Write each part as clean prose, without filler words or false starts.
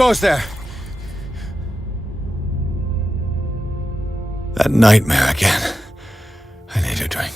goes there? That nightmare again. I need a drink.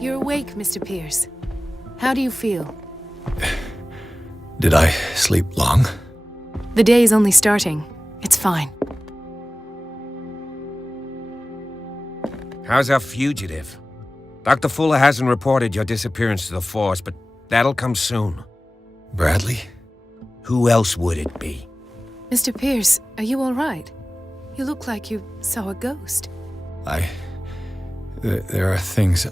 You're awake, Mr. Pierce. How do you feel? Did I sleep long? The day is only starting. It's fine. How's our fugitive? Dr. Fuller hasn't reported your disappearance to the force, but that'll come soon. Bradley? Who else would it be? Mr. Pierce, are you all right? You look like you saw a ghost. There are things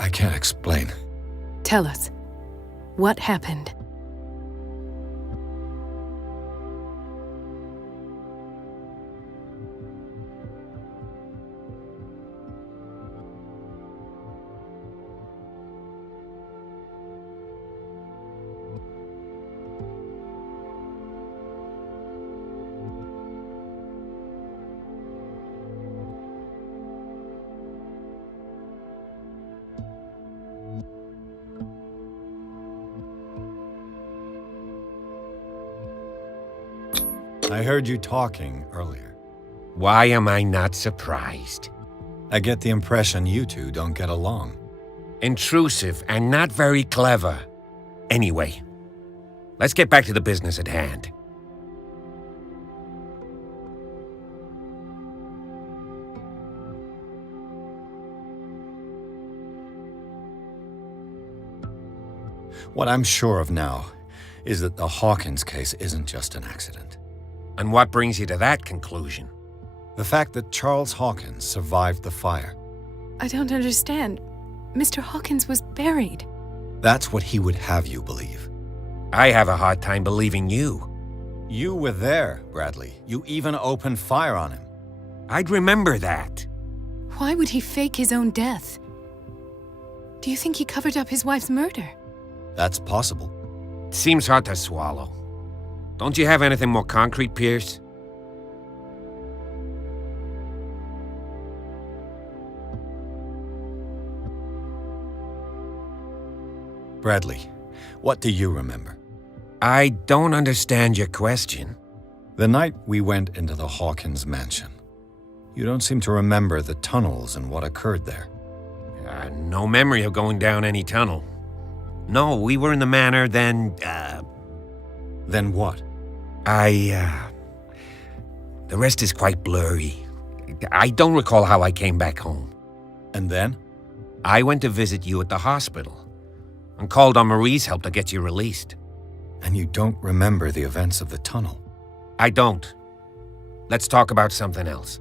I can't explain. Tell us. What happened? I heard you talking earlier. Why am I not surprised? I get the impression you two don't get along. Intrusive and not very clever. Anyway, let's get back to the business at hand. What I'm sure of now is that the Hawkins case isn't just an accident. And what brings you to that conclusion? The fact that Charles Hawkins survived the fire. I don't understand. Mr. Hawkins was buried. That's what he would have you believe. I have a hard time believing you. You were there, Bradley. You even opened fire on him. I'd remember that. Why would he fake his own death? Do you think he covered up his wife's murder? That's possible. Seems hard to swallow. Don't you have anything more concrete, Pierce? Bradley, what do you remember? I don't understand your question. The night we went into the Hawkins mansion. You don't seem to remember the tunnels and what occurred there. No memory of going down any tunnel. No, we were in the manor, then, Then what? The rest is quite blurry. I don't recall how I came back home. And then? I went to visit you at the hospital and called on Marie's help to get you released. And you don't remember the events of the tunnel? I don't. Let's talk about something else.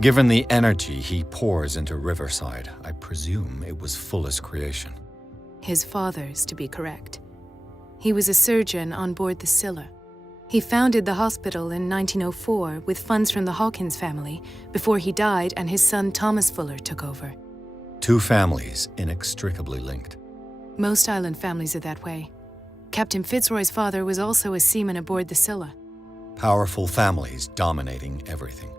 Given the energy he pours into Riverside, I presume it was Fuller's creation. His father's, to be correct. He was a surgeon on board the Scylla. He founded the hospital in 1904 with funds from the Hawkins family before he died and his son Thomas Fuller took over. Two families inextricably linked. Most island families are that way. Captain Fitzroy's father was also a seaman aboard the Scylla. Powerful families dominating everything.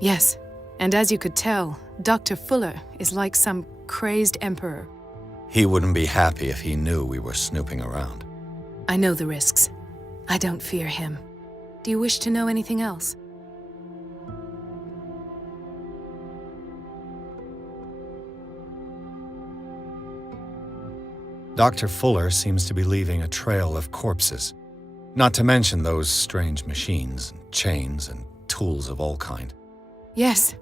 Yes, and as you could tell, Dr. Fuller is like some crazed emperor. He wouldn't be happy if he knew we were snooping around. I know the risks. I don't fear him. Do you wish to know anything else? Dr. Fuller seems to be leaving a trail of corpses. Not to mention those strange machines, and chains, and tools of all kind. Yes,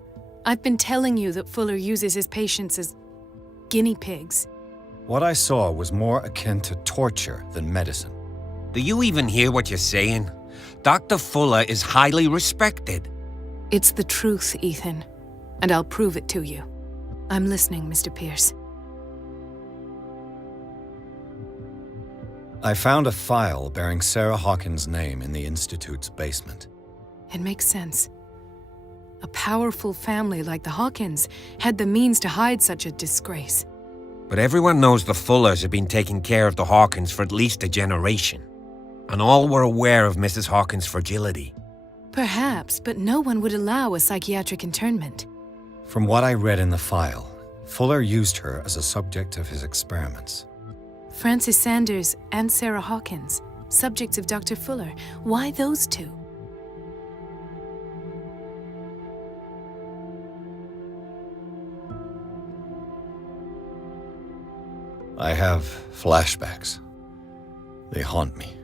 I've been telling you that Fuller uses his patients as guinea pigs. What I saw was more akin to torture than medicine. Do you even hear what you're saying? Dr. Fuller is highly respected. It's the truth, Ethan, and I'll prove it to you. I'm listening, Mr. Pierce. I found a file bearing Sarah Hawkins' name in the Institute's basement. It makes sense. A powerful family like the Hawkins had the means to hide such a disgrace. But everyone knows the Fullers have been taking care of the Hawkins for at least a generation. And all were aware of Mrs. Hawkins' fragility. Perhaps, but no one would allow a psychiatric internment. From what I read in the file, Fuller used her as a subject of his experiments. Francis Sanders and Sarah Hawkins, subjects of Dr. Fuller. Why those two? I have flashbacks. They haunt me.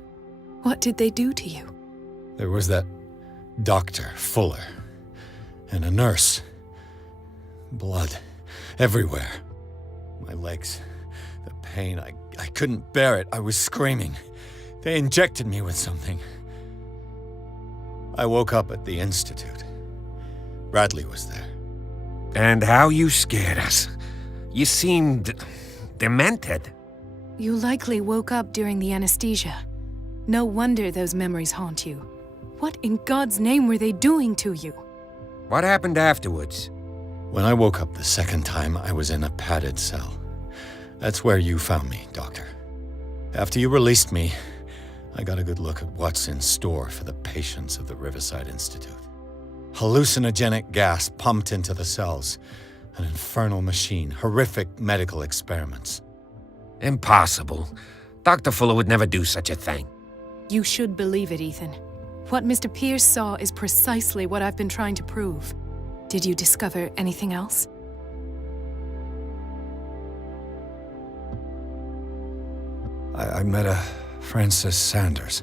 What did they do to you? There was that Dr. Fuller and a nurse. Blood everywhere. My legs, the pain, I couldn't bear it. I was screaming. They injected me with something. I woke up at the Institute. Bradley was there. And how you scared us. You seemed demented. You likely woke up during the anesthesia. No wonder those memories haunt you. What in God's name were they doing to you? What happened afterwards? When I woke up the second time, I was in a padded cell. That's where you found me, Doctor. After you released me, I got a good look at what's in store for the patients of the Riverside Institute. Hallucinogenic gas pumped into the cells, an infernal machine, horrific medical experiments. Impossible. Dr. Fuller would never do such a thing. You should believe it, Ethan. What Mr. Pierce saw is precisely what I've been trying to prove. Did you discover anything else? I met a Francis Sanders.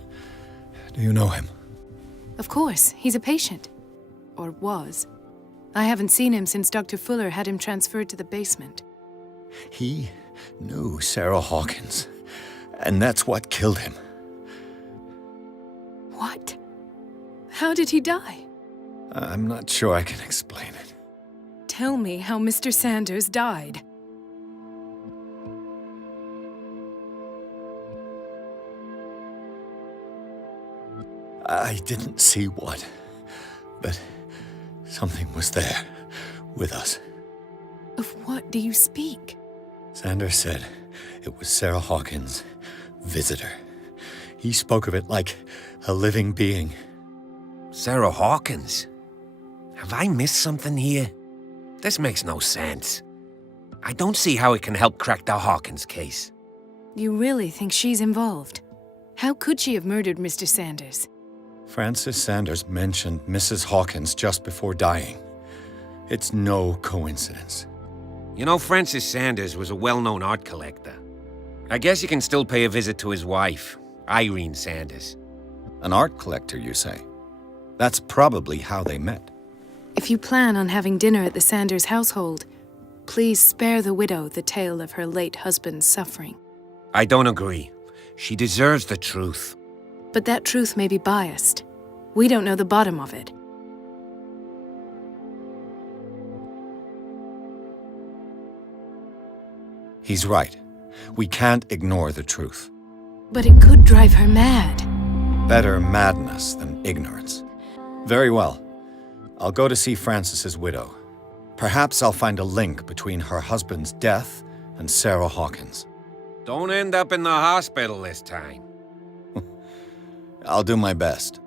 Do you know him? Of course, he's a patient. Or was. I haven't seen him since Dr. Fuller had him transferred to the basement. He knew Sarah Hawkins, and that's what killed him. What? How did he die? I'm not sure I can explain it. Tell me how Mr. Sanders died. I didn't see what, but something was there with us. Of what do you speak? Sanders said it was Sarah Hawkins' visitor. He spoke of it like a living being. Sarah Hawkins? Have I missed something here? This makes no sense. I don't see how it can help crack the Hawkins case. You really think she's involved? How could she have murdered Mr. Sanders? Francis Sanders mentioned Mrs. Hawkins just before dying. It's no coincidence. You know, Francis Sanders was a well-known art collector. I guess you can still pay a visit to his wife, Irene Sanders. An art collector, you say? That's probably how they met. If you plan on having dinner at the Sanders household, please spare the widow the tale of her late husband's suffering. I don't agree. She deserves the truth. But that truth may be biased. We don't know the bottom of it. He's right. We can't ignore the truth. But it could drive her mad. Better madness than ignorance. Very well. I'll go to see Francis's widow. Perhaps I'll find a link between her husband's death and Sarah Hawkins. Don't end up in the hospital this time. I'll do my best.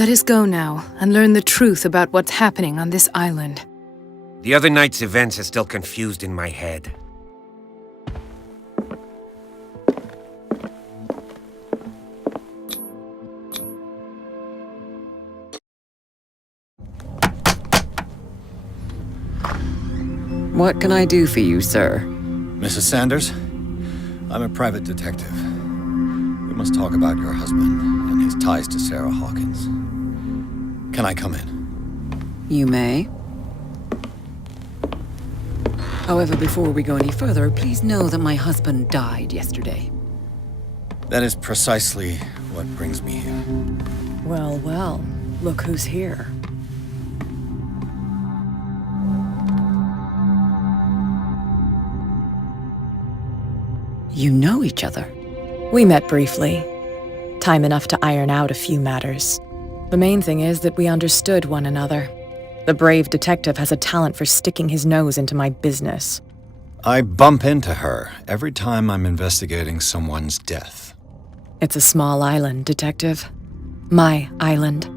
Let us go now and learn the truth about what's happening on this island. The other night's events are still confused in my head. What can I do for you, sir? Mrs. Sanders, I'm a private detective. We must talk about your husband and his ties to Sarah Hawkins. Can I come in? You may. However, before we go any further, please know that my husband died yesterday. That is precisely what brings me here. Well, well, look who's here. You know each other. We met briefly. Time enough to iron out a few matters. The main thing is that we understood one another. The brave detective has a talent for sticking his nose into my business. I bump into her every time I'm investigating someone's death. It's a small island, detective. My island.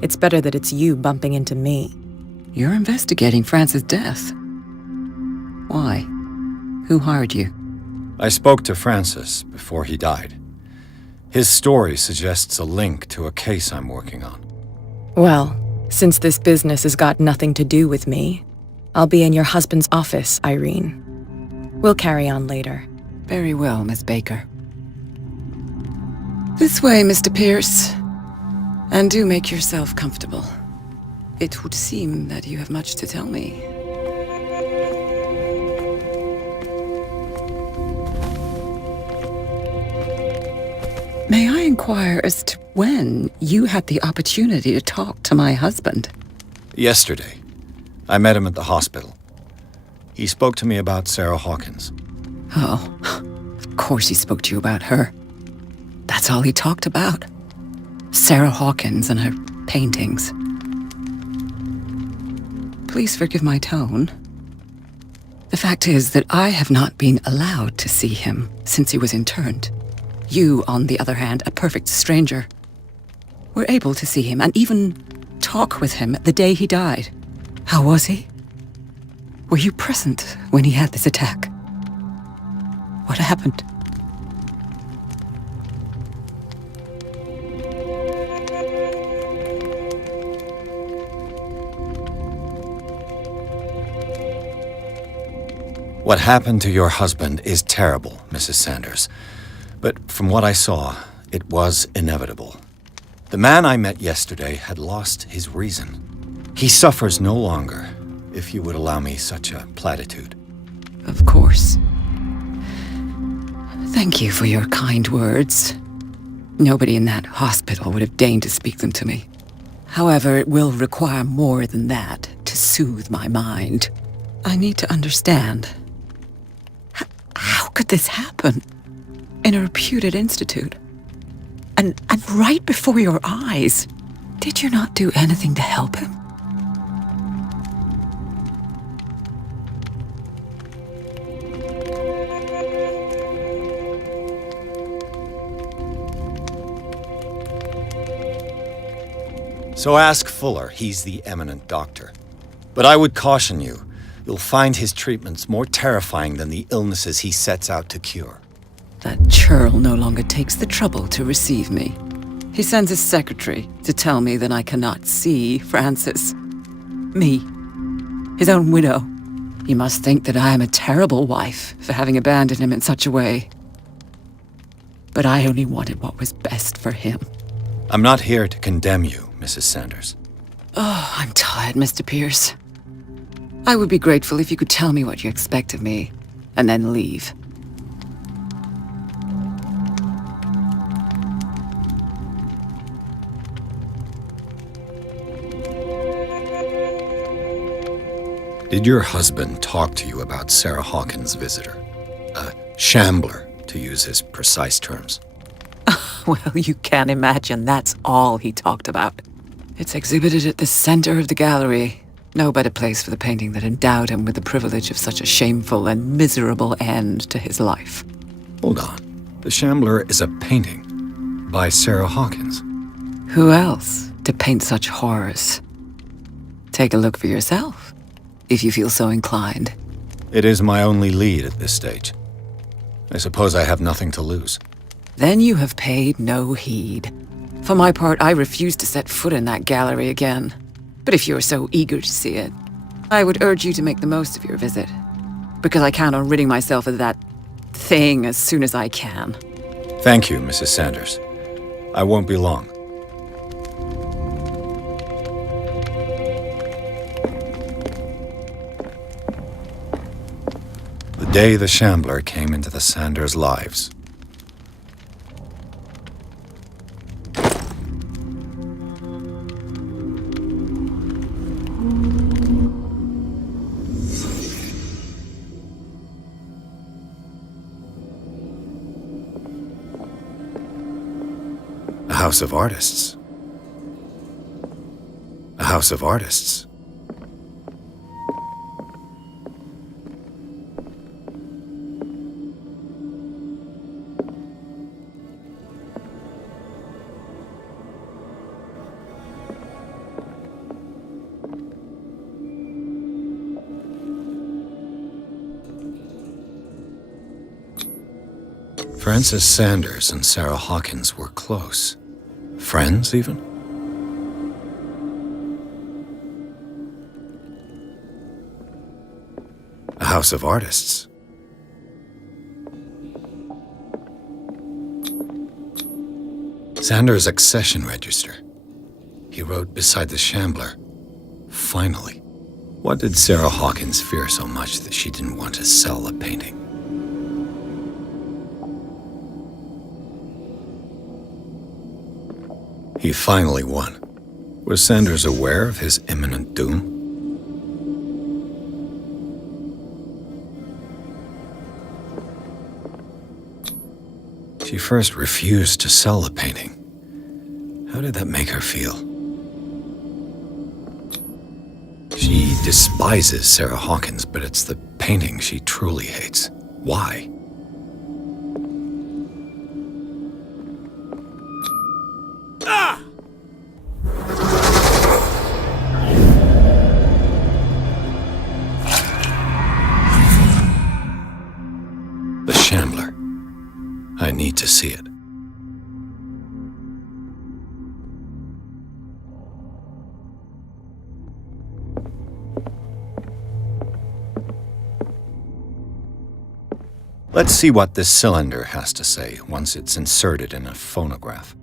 It's better that it's you bumping into me. You're investigating Francis' death. Why? Who hired you? I spoke to Francis before he died. His story suggests a link to a case I'm working on. Well, since this business has got nothing to do with me, I'll be in your husband's office, Irene. We'll carry on later. Very well, Miss Baker. This way, Mr. Pierce. And do make yourself comfortable. It would seem that you have much to tell me. May I inquire as to when you had the opportunity to talk to my husband? Yesterday, I met him at the hospital. He spoke to me about Sarah Hawkins. Oh, of course he spoke to you about her. That's all he talked about. Sarah Hawkins and her paintings. Please forgive my tone. The fact is that I have not been allowed to see him since he was interned. You, on the other hand, a perfect stranger, were able to see him and even talk with him the day he died. How was he? Were you present when he had this attack? What happened? What happened to your husband is terrible, Mrs. Sanders. But from what I saw, it was inevitable. The man I met yesterday had lost his reason. He suffers no longer, if you would allow me such a platitude. Of course. Thank you for your kind words. Nobody in that hospital would have deigned to speak them to me. However, it will require more than that to soothe my mind. I need to understand. How could this happen? In a reputed institute. And right before your eyes. Did you not do anything to help him? So ask Fuller, he's the eminent doctor. But I would caution you, you'll find his treatments more terrifying than the illnesses he sets out to cure. That churl no longer takes the trouble to receive me. He sends his secretary to tell me that I cannot see Francis. Me. His own widow. He must think that I am a terrible wife for having abandoned him in such a way. But I only wanted what was best for him. I'm not here to condemn you, Mrs. Sanders. Oh, I'm tired, Mr. Pierce. I would be grateful if you could tell me what you expect of me, and then leave. Did your husband talk to you about Sarah Hawkins' visitor? A shambler, to use his precise terms. Well, you can imagine that's all he talked about. It's exhibited at the center of the gallery. No better place for the painting that endowed him with the privilege of such a shameful and miserable end to his life. Hold on. The Shambler is a painting by Sarah Hawkins. Who else to paint such horrors. Take a look for yourself, if you feel so inclined. It is my only lead at this stage. I suppose I have nothing to lose. Then you have paid no heed. For my part, I refuse to set foot in that gallery again. But if you're so eager to see it, I would urge you to make the most of your visit. Because I count on ridding myself of that thing as soon as I can. Thank you, Mrs. Sanders. I won't be long. The day the Shambler came into the Sanders' lives. A house of artists. A house of artists. Francis Sanders and Sarah Hawkins were close. Friends, even? A house of artists. Sanders' accession register. He wrote beside the Shambler, "Finally." What did Sarah Hawkins fear so much that she didn't want to sell the painting? He finally won. Was Sanders aware of his imminent doom? She first refused to sell the painting. How did that make her feel? She despises Sarah Hawkins, but it's the painting she truly hates. Why? The Shambler. I need to see it. Let's see what this cylinder has to say once it's inserted in a phonograph.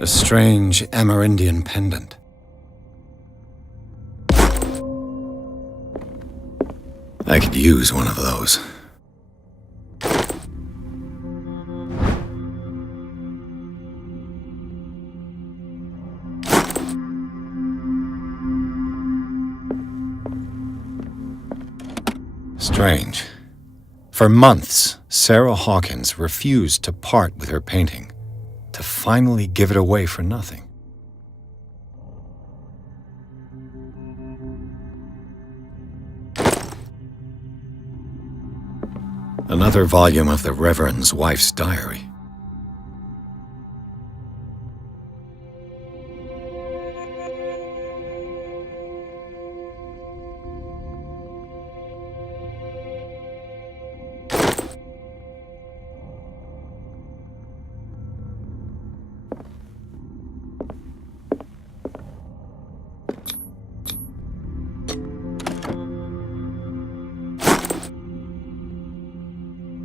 A strange Amerindian pendant. I could use one of those. Strange. For months, Sarah Hawkins refused to part with her painting, to finally give it away for nothing. Another volume of the Reverend's wife's diary.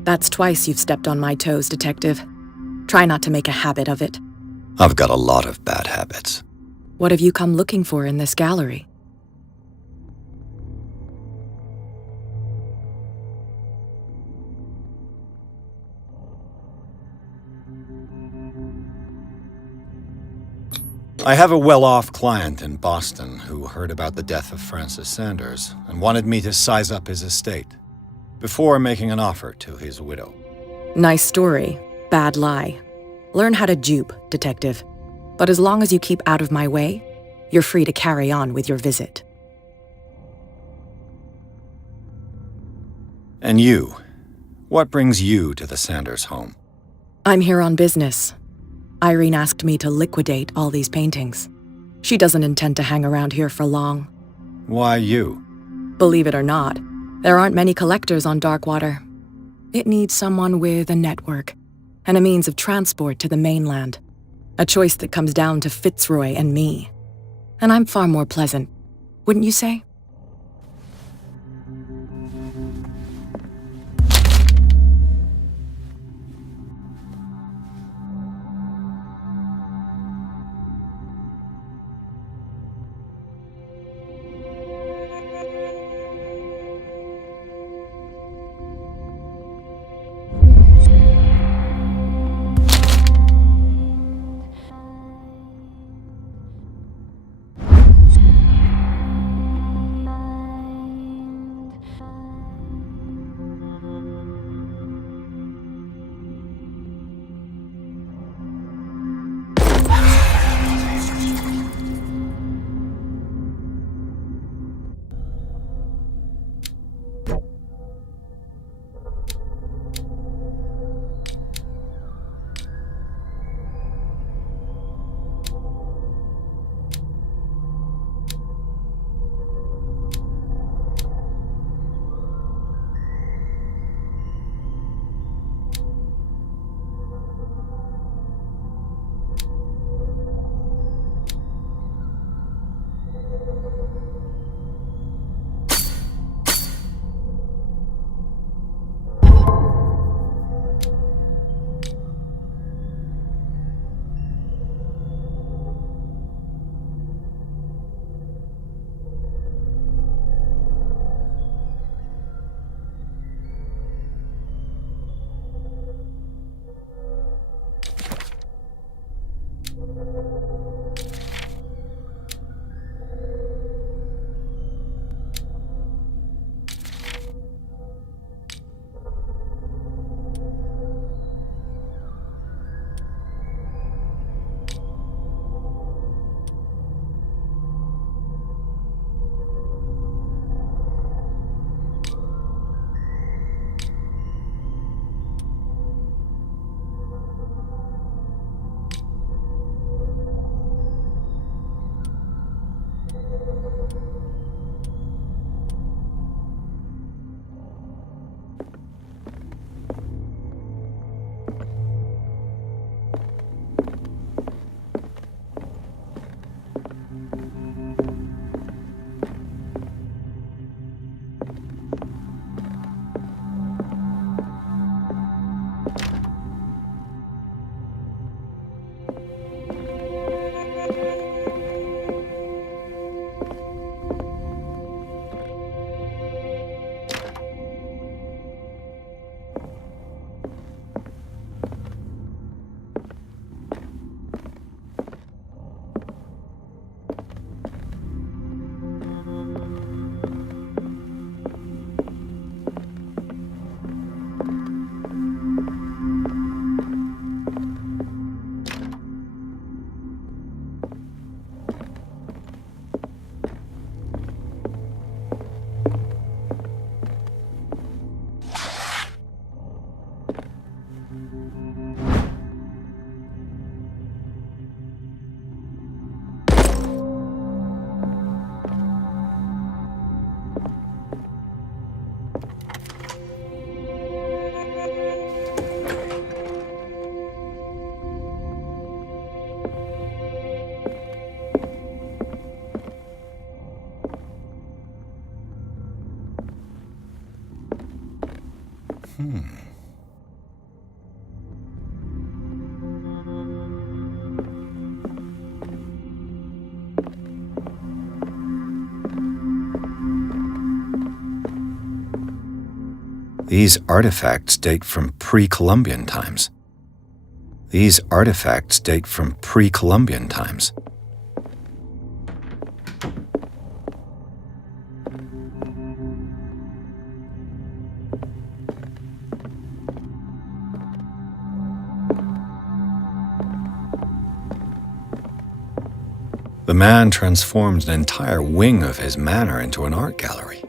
That's twice you've stepped on my toes, Detective. Try not to make a habit of it. I've got a lot of bad habits. What have you come looking for in this gallery? I have a well-off client in Boston who heard about the death of Francis Sanders and wanted me to size up his estate before making an offer to his widow. Nice story. Bad lie. Learn how to dupe, Detective. But as long as you keep out of my way, you're free to carry on with your visit. And you? What brings you to the Sanders home? I'm here on business. Irene asked me to liquidate all these paintings. She doesn't intend to hang around here for long. Why you? Believe it or not, there aren't many collectors on Darkwater. It needs someone with a network and a means of transport to the mainland. A choice that comes down to Fitzroy and me. And I'm far more pleasant, wouldn't you say? These artifacts date from pre-Columbian times. These artifacts date from pre-Columbian times. man transformed an entire wing of his manor into an art gallery.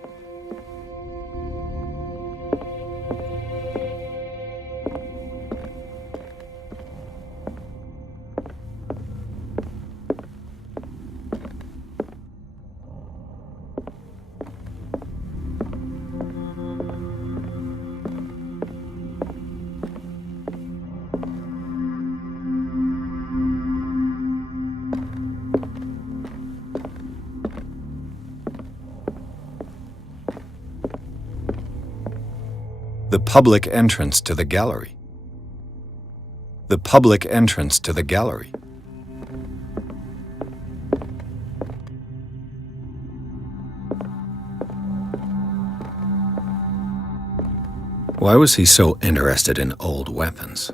The public entrance to the gallery. The public entrance to the gallery. Why was he so interested in old weapons?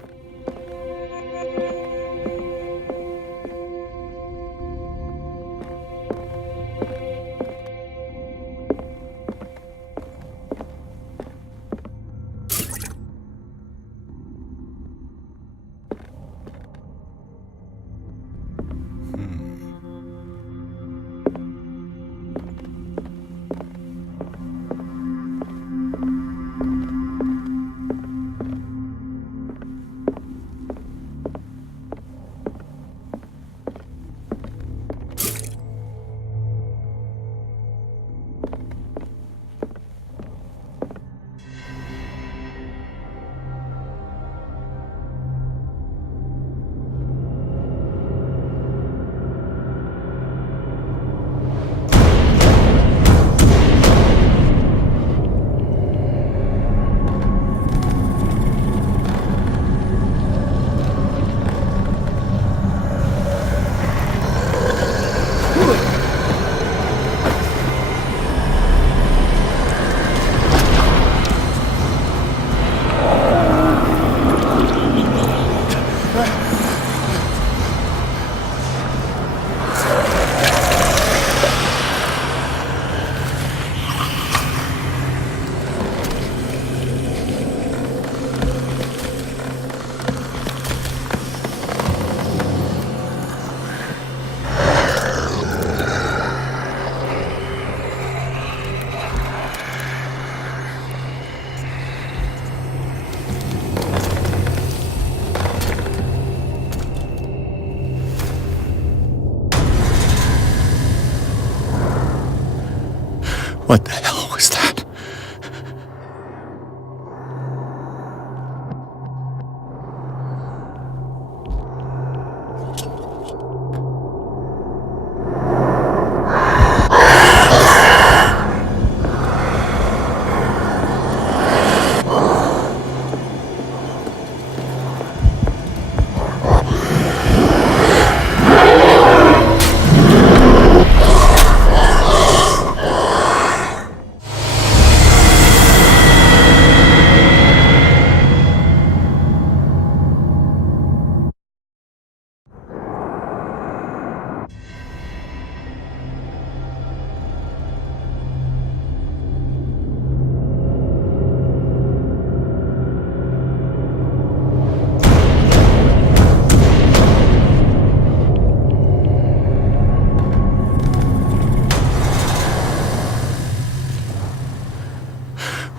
What the hell was that?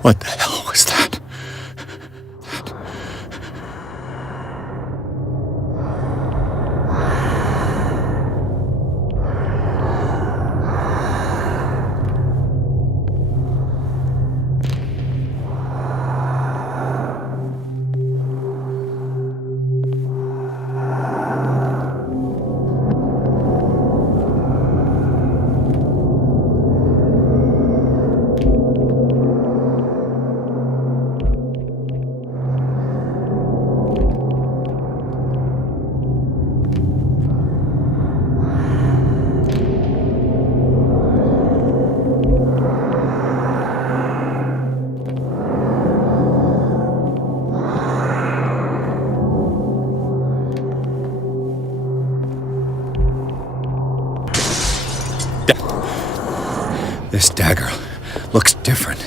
What the hell was that? This dagger looks different.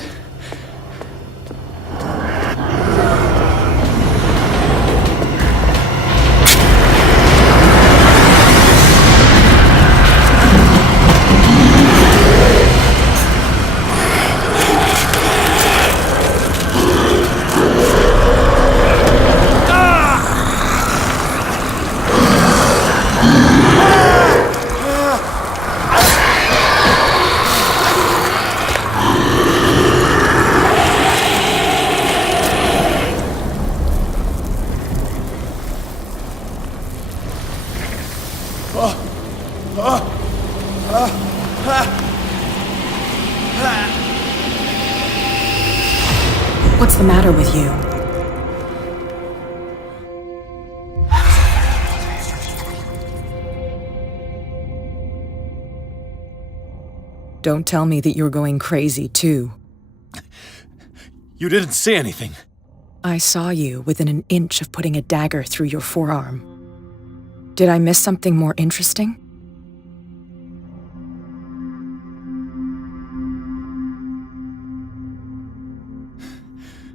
What's the matter with you? Don't tell me that you're going crazy, too. You didn't see anything. I saw you within an inch of putting a dagger through your forearm. Did I miss something more interesting?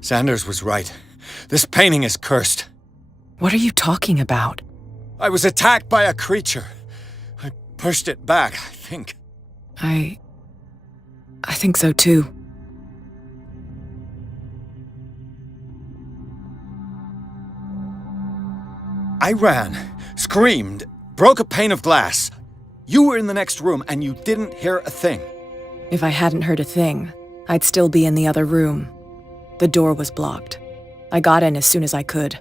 Sanders was right. This painting is cursed. What are you talking about? I was attacked by a creature. I pushed it back, I think. I think so too. I ran, screamed, broke a pane of glass. You were in the next room and you didn't hear a thing. If I hadn't heard a thing, I'd still be in the other room. The door was blocked. I got in as soon as I could.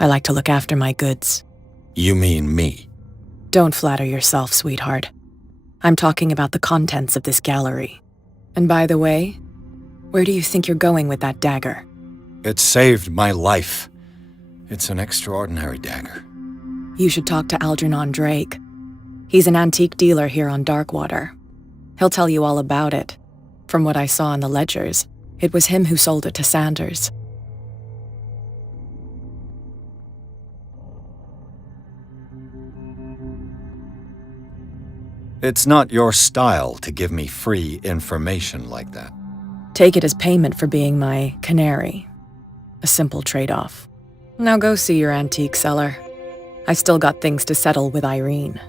I like to look after my goods. You mean me? Don't flatter yourself, sweetheart. I'm talking about the contents of this gallery. And by the way, where do you think you're going with that dagger? It saved my life. It's an extraordinary dagger. You should talk to Algernon Drake. He's an antique dealer here on Darkwater. He'll tell you all about it. From what I saw in the ledgers, it was him who sold it to Sanders. It's not your style to give me free information like that. Take it as payment for being my canary. A simple trade-off. Now go see your antique seller. I still got things to settle with Irene.